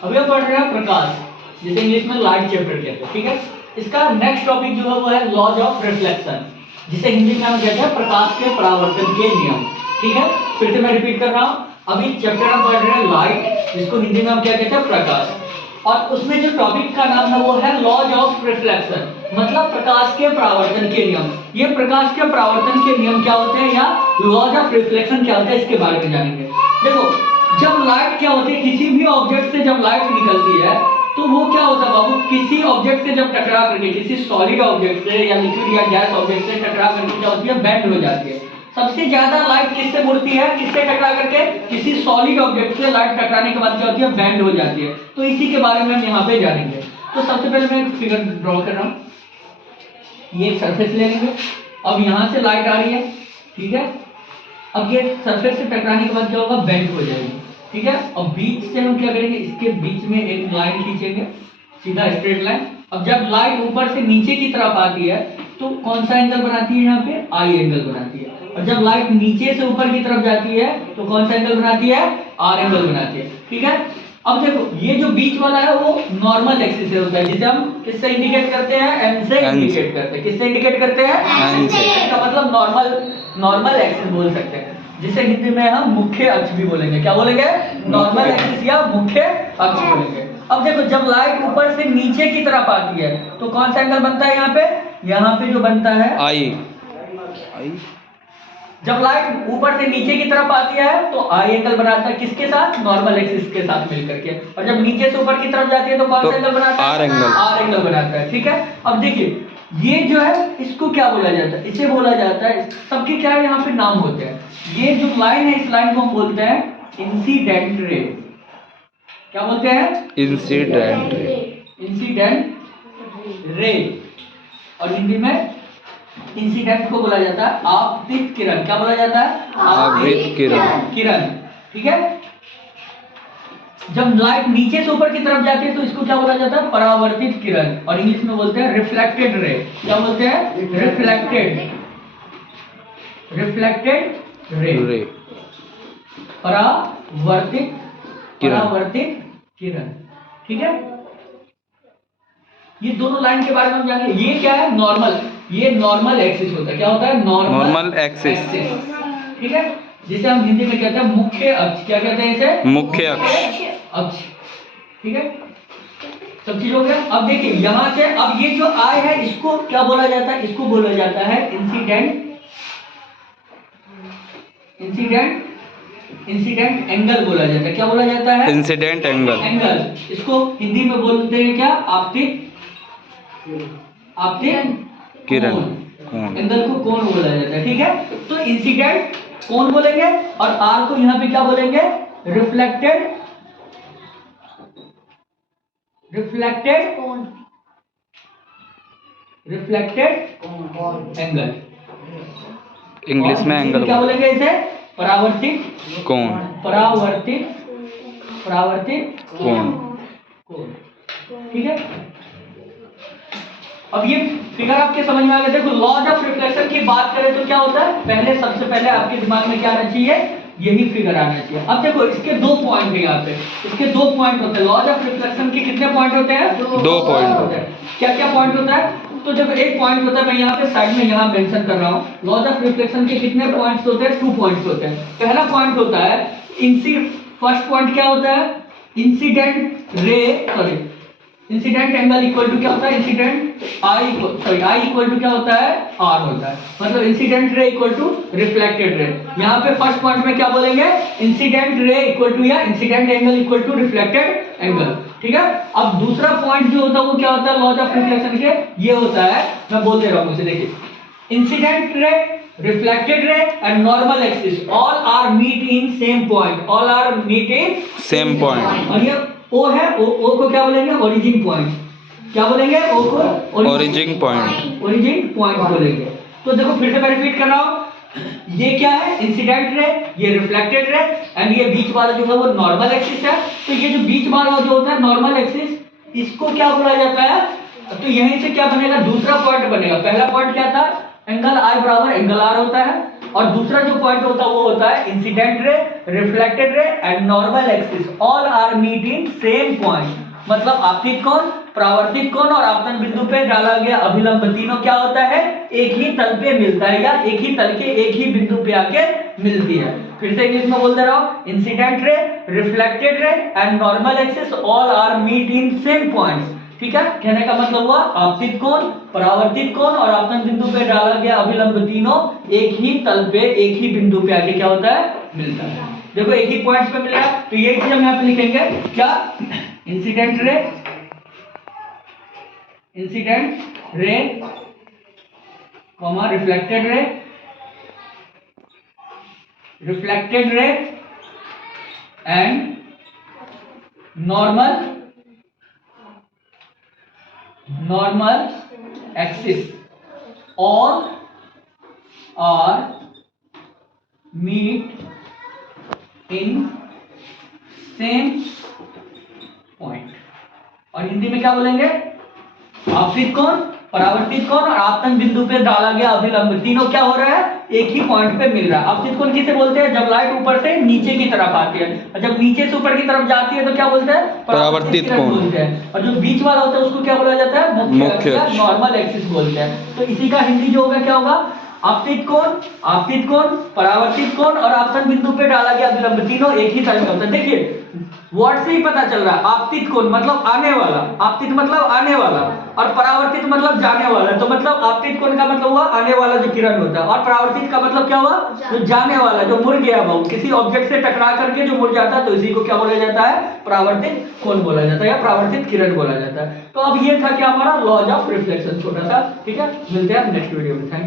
अभी हम पढ़ रहे हैं प्रकाश, जिसे इंग्लिश में लाइट चैप्टर कहते हैं, ठीक है। इसका नेक्स्ट टॉपिक जो है वो है लॉज ऑफ रिफ्लेक्शन, जिसे हिंदी में हम कहते हैं प्रकाश के परावर्तन के नियम, ठीक है। फिर से मैं रिपीट कर रहा हूँ, अभी चैप्टर हम पढ़ रहे हैं लाइट, जिसको हिंदी में हम क्या कहते हैं प्रकाश, और उसमें जो टॉपिक का नाम है वो है लॉज ऑफ रिफ्लेक्शन, मतलब प्रकाश के परावर्तन के नियम। ये प्रकाश के परावर्तन के नियम क्या होते हैं या लॉज ऑफ रिफ्लेक्शन क्या होता है, इसके बारे में जानेंगे। देखो, जब लाइट क्या होती है, किसी भी ऑब्जेक्ट से जब लाइट निकलती है तो वो क्या होता है बाबू, किसी ऑब्जेक्ट से जब टकरा करके, किसी सॉलिड ऑब्जेक्ट से या लिक्विड या गैस ऑब्जेक्ट से टकरा करके क्या होती है, बेंड हो जाती है। सबसे ज्यादा लाइट किससे मुड़ती है, किससे टकरा करके, किसी सॉलिड ऑब्जेक्ट से लाइट टकराने के बाद क्या होती है, बेंड हो जाती है। तो इसी के बारे में हम यहाँ पे जानेंगे। तो सबसे पहले मैं एक फिगर ड्रॉ कर रहा हूँ, ये एक सरफेस ले लेंगे। अब यहाँ से लाइट आ रही है, ठीक है। अब ये सरफेस से टकराने के बाद क्या होगा, बेंड हो जाएगी, ठीक है। और बीच से हम क्या करेंगे, इसके बीच में एक लाइन खींचेंगे, सीधा स्ट्रेट लाइन। अब जब लाइट ऊपर से नीचे की तरफ आती है तो कौन सा एंगल बनाती है, यहाँ पे आई एंगल बनाती है। और जब लाइट नीचे से ऊपर की तरफ जाती है तो कौन सा एंगल बनाती है, आर एंगल बनाती है, ठीक है। अब देखो, ये जो बीच वाला है वो नॉर्मल एक्सिस से होता है, जिसे हम किससे इंडिकेट करते हैं, एन से इंडिकेट करते हैं। किससे इंडिकेट करते हैं, एन से। इसका मतलब नॉर्मल एक्सिस बोल सकते हैं, जिसे हिंदी में हम मुख्य अक्ष भी बोलेंगे। क्या बोलेंगे, नॉर्मल एक्सिस या मुख्य अक्ष बोलेंगे। अब देखो, जब लाइट ऊपर से नीचे की तरफ आती है तो कौन सा एंगल बनता है, यहाँ पे जो बनता है आई। जब लाइट ऊपर से नीचे की तरफ आती है तो आई एंगल बनाता है, किसके साथ, नॉर्मल एक्सिस के साथ मिलकर के। और जब नीचे से ऊपर की तरफ जाती है तो कौन सा एंगल बनाता है, आर एंगल बनाता है, ठीक है। अब देखिए, ये जो है इसको क्या बोला जाता है, इसे बोला जाता है, सबके क्या यहाँ पे नाम होते हैं। ये जो लाइन है, इस लाइन को हम बोलते हैं इंसिडेंट रे। क्या बोलते हैं, इंसिडेंट रे, इंसिडेंट रे। और हिंदी में इंसिडेंट को बोला जाता है आपतित किरण। क्या बोला जाता है, आपतित किरण, ठीक है। जब लाइट नीचे से ऊपर की तरफ जाती है तो इसको क्या बोला जाता है, परावर्तित किरण। और इंग्लिश में बोलते हैं रिफ्लेक्टेड रे। क्या बोलते हैं, रिफ्लेक्टेड रे, परावर्तित किरण, ठीक है। ये दोनों लाइन के बारे में हम जानेंगे। ये क्या है, नॉर्मल, ये नॉर्मल एक्सिस होता है। क्या होता है, नॉर्मल एक्सिस, ठीक है, जिसे हम हिंदी में कहते हैं मुख्य अक्ष। क्या कहते हैं इसे, मुख्य अक्ष, ठीक है। सब चीज हो गया। अब देखिए, यहाँ से अब ये जो आई है इसको क्या बोला जाता है, इसको बोला जाता है इंसिडेंट एंगल बोला जाता है। क्या बोला जाता है, इंसिडेंट एंगल। इसको हिंदी में बोलते हैं क्या, आपतित किरण, एंगल को कोण बोला जाता है, ठीक है। तो इंसिडेंट कोण बोलेंगे और आर को यहाँ पे क्या बोलेंगे, रिफ्लेक्टेड एंगल। इंग्लिश में एंगल क्या बोलेंगे, इसे परावर्तित कोण, परावर्तित कोण, ठीक है। अब ये फिगर आपके समझ में आ गया। देखो, लॉज ऑफ रिफ्लेक्शन की बात करें तो क्या होता है, सबसे पहले आपके दिमाग में क्या आना चाहिए, यही फिगर आना चाहिए। अब देखो, इसके दो पॉइंट है, यहाँ पे इसके दो पॉइंट होते हैं। लॉज ऑफ रिफ्लेक्शन के कितने पॉइंट होते हैं, दो पॉइंट होते हैं। क्या क्या पॉइंट होता है, तो जब एक पॉइंट होता है, मैं यहाँ पे साइड में यहाँ मेंशन कर रहा हूँ। लॉज ऑफ रिफ्लेक्शन के कितने पॉइंट्स होते हैं, 2 पॉइंट्स होते हैं। पहला पॉइंट होता है फर्स्ट पॉइंट क्या होता है, इंसिडेंट एंगल इक्वल टू क्या होता है, आई इक्वल टू क्या होता है, आर होता है। मतलब incident ray equal to reflected ray. यहाँ पे फर्स्ट पॉइंट में क्या बोलेंगे, इंसिडेंट रे इक्वल टू या incident angle equal to reflected angle, ठीक है। अब दूसरा पॉइंट जो होता है वो क्या होता है, लॉज ऑफ रिफ्लेक्शन के, ये होता है, मैं बोल दे रहा हूँ उसे, देखिए, incident ray, reflected ray and normal axis all are meet in same point, और ये ओ है, ओ को क्या बोलेंगे, ओरिजिन पॉइंट। क्या बोलेंगे, ओ को ओरिजिन पॉइंट बोलेंगे। तो देखो, फिर से मैं रिपीट कर रहा हूँ, ये क्या है, इंसिडेंट रे, ये रिफ्लेक्टेड रे, एंड ये बीच वाला जो है वो नॉर्मल एक्सिस है। तो ये जो बीच वाला जो होता है नॉर्मल एक्सिस, इसको क्या बोला जाता है, तो यहीं से क्या बनेगा, दूसरा पॉइंट बनेगा। पहला पॉइंट क्या था, एंगल आई बराबर एंगल आर होता है। और दूसरा जो पॉइंट होता है वो होता है incident ray, reflected ray and normal axis all are meet in same point. मतलब आपतित कोण, परावर्तित कोण और आपतन बिंदु पे डाला गया अभिलंब तीनों क्या होता है, एक ही तल पे मिलता है या एक ही तल के एक ही बिंदु पे आके मिलती है। फिर से इंग्लिश में बोल दे रहा हूं, incident ray, reflected ray and normal axis all are meet in same points. ठीक है, कहने का मतलब हुआ आपतित कोण, परावर्तित कोण और आपतन बिंदु पे डाला गया अभिलंब तीनों एक ही तल पे एक ही बिंदु पे आके क्या होता है, मिलता है। देखो एक ही पॉइंट्स पे मिल रहा है, तो ये चीज हम यहाँ पे लिखेंगे क्या, incident ray, incident ray comma reflected ray, reflected ray and normal axis all are meet in same point. और हिंदी में क्या बोलेंगे, आपतित कोण, परावर्तित कोण और आपतन बिंदु पे डाला गया अभिलंब तीनों क्या हो रहा है, एक ही पॉइंट पे मिल रहा है। आपतित कोण किसे बोलते हैं, जब लाइट ऊपर से नीचे की तरफ आती है, और जब नीचे से ऊपर की तरफ जाती है तो क्या बोलते हैं, परावर्तित कोण बोलते हैं। और जो बीच वाला होता है उसको क्या बोला जाता है, मुख्य अक्ष, नॉर्मल एक्सिस बोलते हैं। तो इसी का हिंदी जो होगा क्या होगा, आपतित कोण, परावर्तित कोण और आपतन बिंदु पे डाला गया अभिलंब तीनों एक ही तल में होता है। देखिए वर्ड से ही पता चल रहा है, आपतित कोण मतलब आने वाला, आपतित मतलब आने वाला और परावर्तित मतलब जाने वाला। तो मतलब आपतित कोण का मतलब हुआ आने वाला जो किरण होता है, और परावर्तित का मतलब क्या हुआ, जो जाने वाला, जो मुड़ गया वो किसी ऑब्जेक्ट से टकरा करके जो मुड़ जाता है, तो इसी को क्या बोला जाता है, परावर्तित कोण बोला जाता है या परावर्तित किरण बोला जाता है। तो अब ये था क्या हमारा लॉज ऑफ रिफ्लेक्शन छोटा सा। ठीक है, मिलते हैं नेक्स्ट वीडियो में। थैंक